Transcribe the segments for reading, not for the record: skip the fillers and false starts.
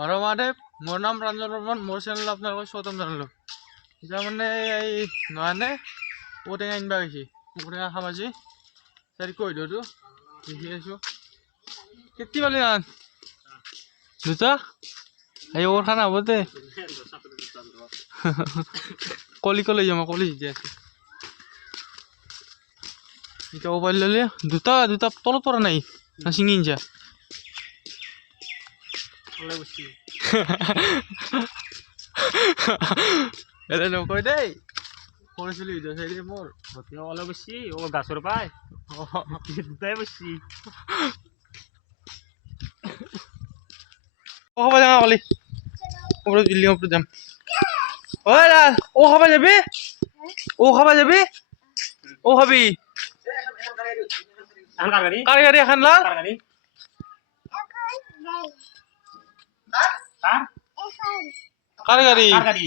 হৰ মহাদেৱ, মোৰ নাম ৰঞ্জন বৰ্মন, মোৰ চেনেল আপোনালোকক স্বাগতম জনালোঁ। এতিয়া মানে এই নহয়নে ঔটেঙা আনিব গৈছে, ঔটেঙা খাম আজি। তাৰি কৈ দিওঁতো দেখি আছোঁ কেতি পালি নান দুটা এই ওর খানা হ'ব দে কলি কলি যাম কলি জিতি আছে এতিয়া মোবাইল ল'লে দুটা দুটা তলত পৰা নাই না ছিঙি আনিছা এটা নকয় দেই কৰিছিলো ভিডিঅ' চাই দিয়ে মোৰ অলপ বেছি ও গাছৰ পাই দুটাই বেছি ও খাবা যাম কালি ওপৰত বিল্ডিং ওপৰত যাম ঐ লাল ও খাবা যাবি ও খাবি কাৰ গাড়ী এখন লাল কাৰ গাড়ী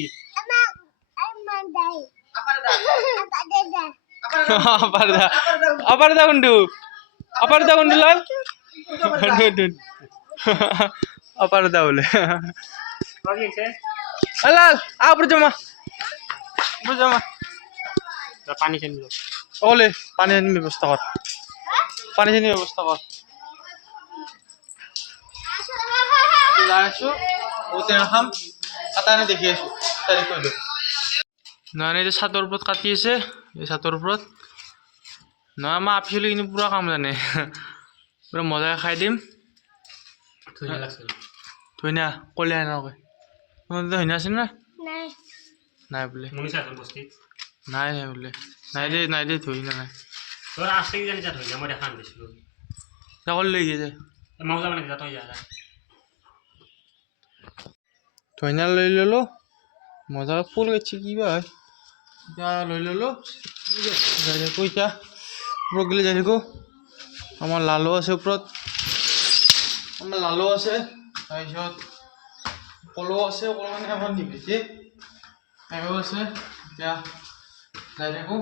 aparda kundu lal aparda bole lal apur jama পানী চেনি ole pani ni ব্যবস্থা কর pani ni ব্যবস্থা কর লাইছো ওতে খাম কাটানে দেখি আছো তারিখ কইলো না এই যে ছাতৰ ওপৰত কাটি আছে এই ছাতৰ ওপৰত না মা আপিলে কিন্তু পুরা কাম জানে পুরা মজা খাই দিম ধুনীয়া লাগছিল ধুনীয়া কলে না কয় তোমার ধুনীয়া আছে না নাই নাই বলে মনিষা এখন বস্তি নাই নাই বলে নাই দে ধুনীয়া নাই তোর আসতে কি জানি যা ধুনীয়া মই দেখা দিছিলো সকল লৈ গেছে মজা মানে যা তই যা ধুনীয়া লৈ ললো মজা ফুল গেছে কি বা হয় এতিয়া লৈ ললো যাই থাকো এতিয়া ওপৰত গেলে যাই থাকো আমাৰ লালো আছে ওপৰত আমাৰ লালো আছে তাৰপিছত কলো আছে কলো মানে আমাৰ নিবিছে এও আছে এতিয়া যাই থাকো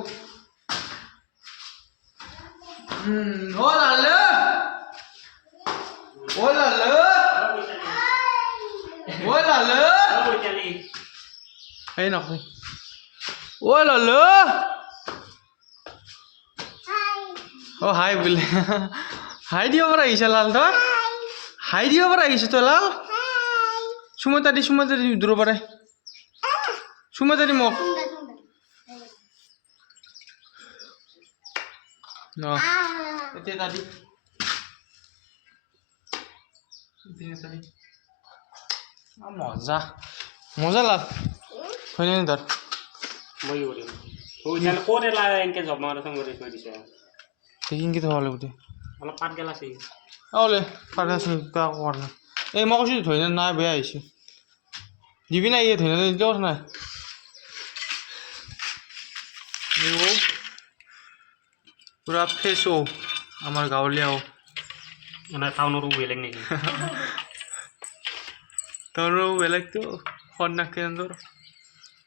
ও লালো এই নকয় ও লালো ও হাই বোলে হাই দিব পৰা আহিছে লাল তই হাই দিব পৰা আহিছে তই লাল সুমতা দি দূৰ পাৰে সুমতা দি মোক ন এতিয়া দাদি মজা মজা লাল হয় নে ধৰ মই কৰিম ও জান কোন এলা এনকে জব মাৰা সং কৰি থৈ দিছে কিনকে থব লাগিব অলপ পাত গেল আছে ওলে পাৰগাছি কা কৰ না এই মই কৈছো ধইনা নাই বেয়া আহিছে দিবি না এই ধইনা দিলেও না পুরা ফ্রেশ ও আমার গাঁৱলীয়াও মানে টাউনৰ বেলেগ নেকি তোরও বেলেগ তো খন্না কেন্দ্র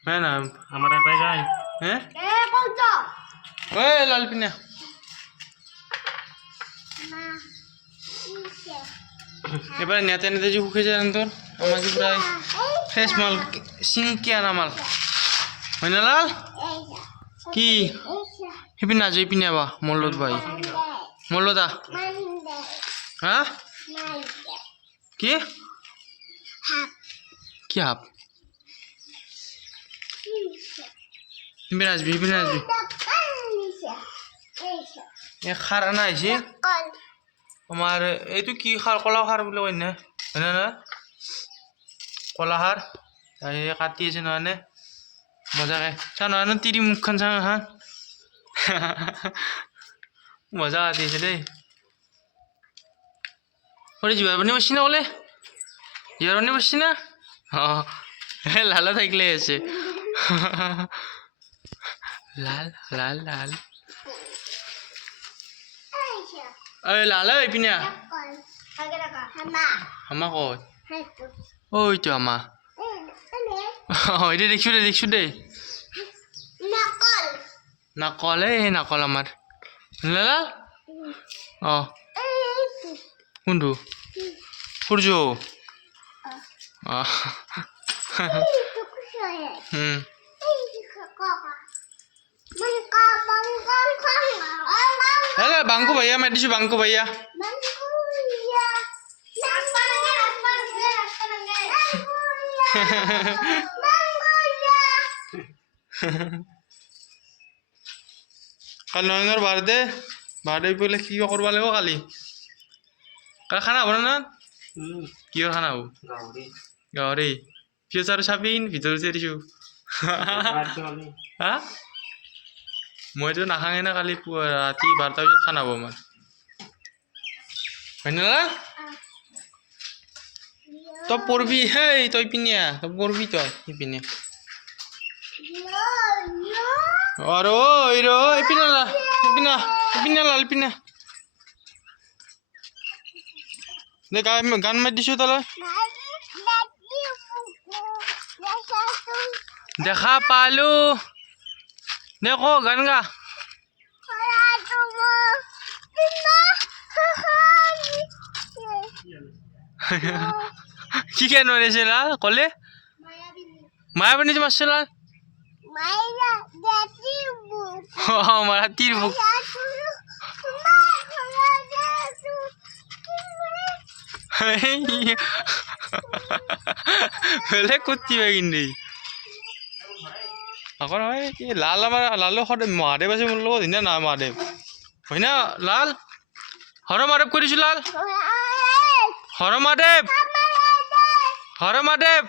হ্যাঁ না আমার এটাই যায় হ্যাঁ এ বলতো ওই লাল পিনা মা এবারে নেতে নেতে যে শুকে যায় তোর আমাকে প্রায় ফ্রেশ মাল সিঙ্কি আনা মাল হয় না লাল কি হিপিন না যাই পিনে বা মল্লত ভাই মল্লদা হ্যাঁ কি কি হাপ হিপিন আসবি এ খার আনা আইছে আমার এইটো কি খার কলা খার বলে কই না হয় না কলা খার তাই কাটি আছে নহনে মজাকে চা নহনে তিৰি মুখখন চা হা মজা কাটি আছে দেই ওরে জিবার বানি বসছি না বলে জিবার বানি বসছি না লালা থাকলে আছে লাল লাল লাল ওই লাল ওই পিনা আমা কই ওই তো আমা এটা দেখছো দে নাকল এই নাকল আমার লাল কোনটো সূর্য হুম হ্যাঁ বাঙ্কু ভাইয়া মাতিছো বাঙ্কু ভাইয়া কালি নয়নৰ বাৰ্থডে পৰিলে কি কৰিব লাগিব কালি কালি খানা হ'ব না কিহৰ খানা হ'ব গাহৰি ফিউচাৰ চাবিন ভিতৰত দিছোঁ হা মইতো নাখাঙে না কালি ৰাতি 12টা বজাত খানা হ'ব আমাৰ হয় না তই পঢ়বি হেই তই পিনে তই পঢ়বি তই সিপিনে আৰু ইপিনে দে গান মাৰি দিছোঁ তলৈ দেখা পালো দে ক গান গা কি গান মাৰিছে লাল কলে মায়াবিনী যে মারছে লাল মারাতির বুক বেলেগ কুর্তি কিন্তু আকৌ নহয় কি লাল আমাৰ লালো মহাদেৱ আছে মোৰ লগত হয় না মহাদেৱ হয় না লাল হৰ মহাদেৱ কৰিছো লাল হৰ মহাদেৱ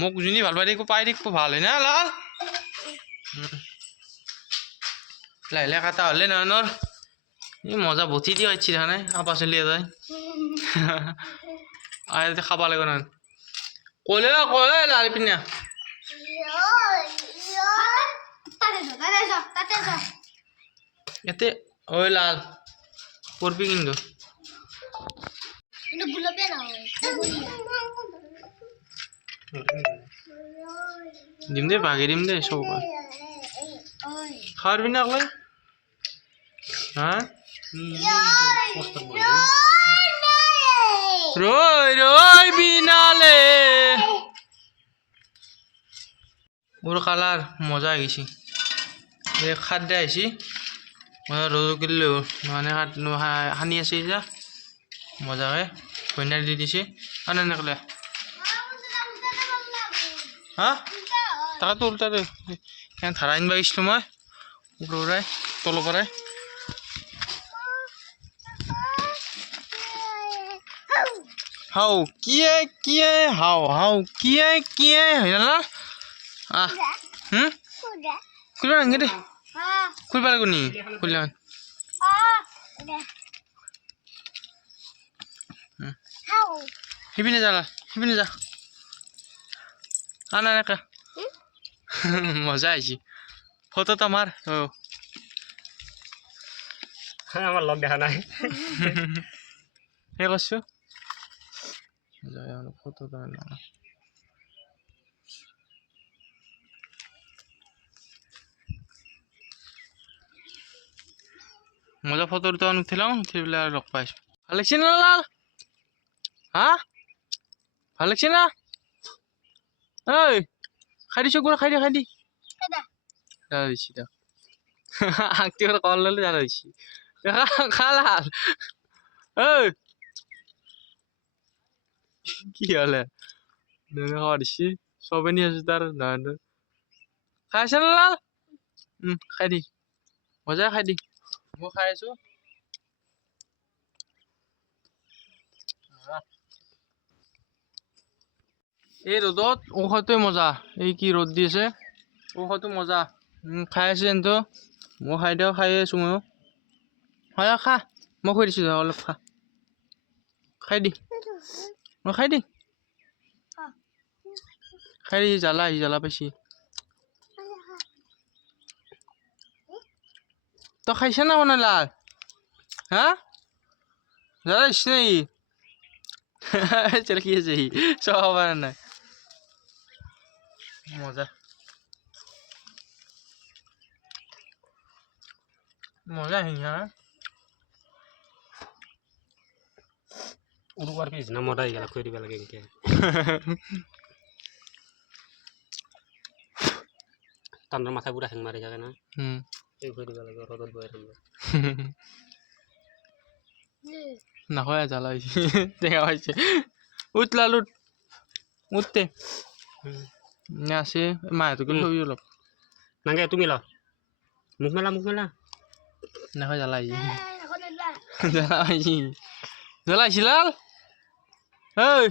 মোক যোনে ভাল পাই দেখো পাই দেখো ভাল হয় না লাল লাহে লাহে কাটা হ'লে নয়নৰ এই মজা বঠি দি পাইছি দেখা নাই আপা চলি যায় খাব লাগিব নহয় কলে লাল পিনা এতে ঐ লাল পড়বি কিন্তু দিম দে ভাগে দিম দে সব খাওয়ার বিনা আকলাই হ্যাঁ রই বিনালে ওর কালার মজা গেছি খাদ দে আইছি রোদ কিনলে মানে সানি আছে যা মজাকে কইনার দি দিছে আনে নেকলে হা তাকে তো উল্টা দে কেন ধারা আনবা গেছিলো মই উপৰাই তলৰ পৰাই হাও কিয়ে হাও কিয়ে হয় না খুলবা নাগে দে খুলবা লাগো নি খুললা সিপিনে যা আনা নাকা মজা আইছি ফটো তো আমার আমার লগ দেখা নাই হে করছো ফটো তো না মজা ফটো তো উঠিলাম উঠি পেলাই আৰু লগ পাইছো ভাল লাগছে না লাল হা ভাল লাগছে না ঐ খাই দিছো গুড়া খাই দি দাদা দিছি দা আঁকটি করে কল ললে দাদা দিছি খা লাল ঐ কি হলে খাওয়া দিছি সবে নিয়ে আসি তার খাইছে না লাল খাই দি মজা খাই দি মই খাই আছো এই ৰ'দত ঔষধটোৱে মজা এই কি ৰ'দ দি আছে ঔষধটো মজা খাই আছে কিন্তু মই খাই আছো ময়ো হয় খা মই খুৱাই দিছোঁ অলপ খাই দি খাই দি জ্বালা পাইছি তই খাইছে না মানে লাল হা জ্বালা দিছে নেকি চেলকি আছে সি চাব পৰা নাই মজা মজা আহিছে হা উড়বার পিছ না মদাই গেল কই দিবা লাগে এনকে তান্ডর মাথা পুরা হ্যাং মারি যাবে না এই কই দিবা লাগে রদর বয়ের আমরা না হয় জ্বালাইছি দেখা পাইছে উঠলা লুট উঠতে আসে মায়ে তোকে ছবি অলপ নাঙ্গে তুমি ল মুখ মেলা না হয় জ্বালাইছি জ্বালাইছি জ্বালাইছি লাল এই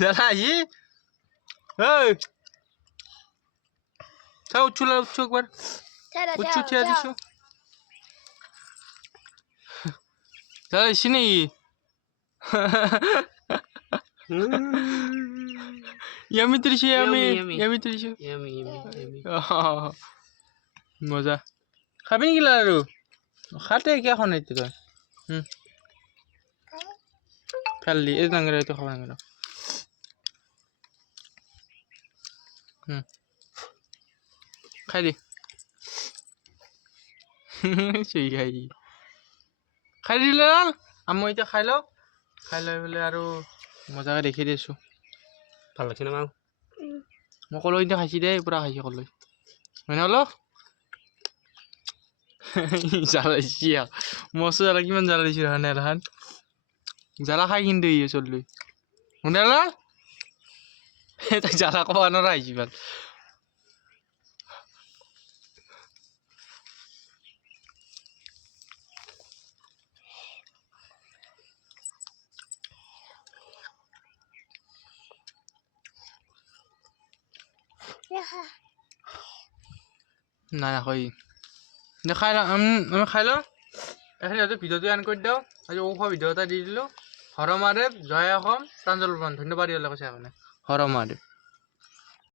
জ্বালাইছি এই তাও উঠছু একবার উঠছু ছেড়ে দিছু জ্বালাইছি নাকি ইয়ামি তুলিছি ইয়ামি তুলিছি মজা খাবি নাকি আৰু খাতে কিয় এখন এইটো তই ফেললি এই ডাঙৰ এইটো খাব ডাঙৰ খাই দি চুই খাই দিলে মই এতিয়া খাই লওঁ খাই লৈ পেলাই আৰু মজাকে দেখি দিছোঁ ভাল লাগছে না মাও মই ক'লো এতিয়া খাইছি দেই পুৰা খাইছি ক'লো হয়নে অলপ জ্বালাইছি মচু জ্বালা কিমান জ্বালাইছি ধান এধান জ্বালা খাই কিন্তু ই চলি শুনে তাক জ্বালা ক'ব নোৱাৰা আহিছি ভাল নাই নাখাই খাই লওঁ আমি খাই লওঁ এইখিনি সিহঁতে ভিডিঅ'টো এণ্ড কৰি দিওঁ আজি ঔষধ ভিডিঅ' এটা দি দিলোঁ হৰ মহাদেৱ জয় অসম প্ৰাঞ্জল বৰ্মন ধন্যবাদ দিবলৈ কৈছে মানে হৰ মহাদেৱ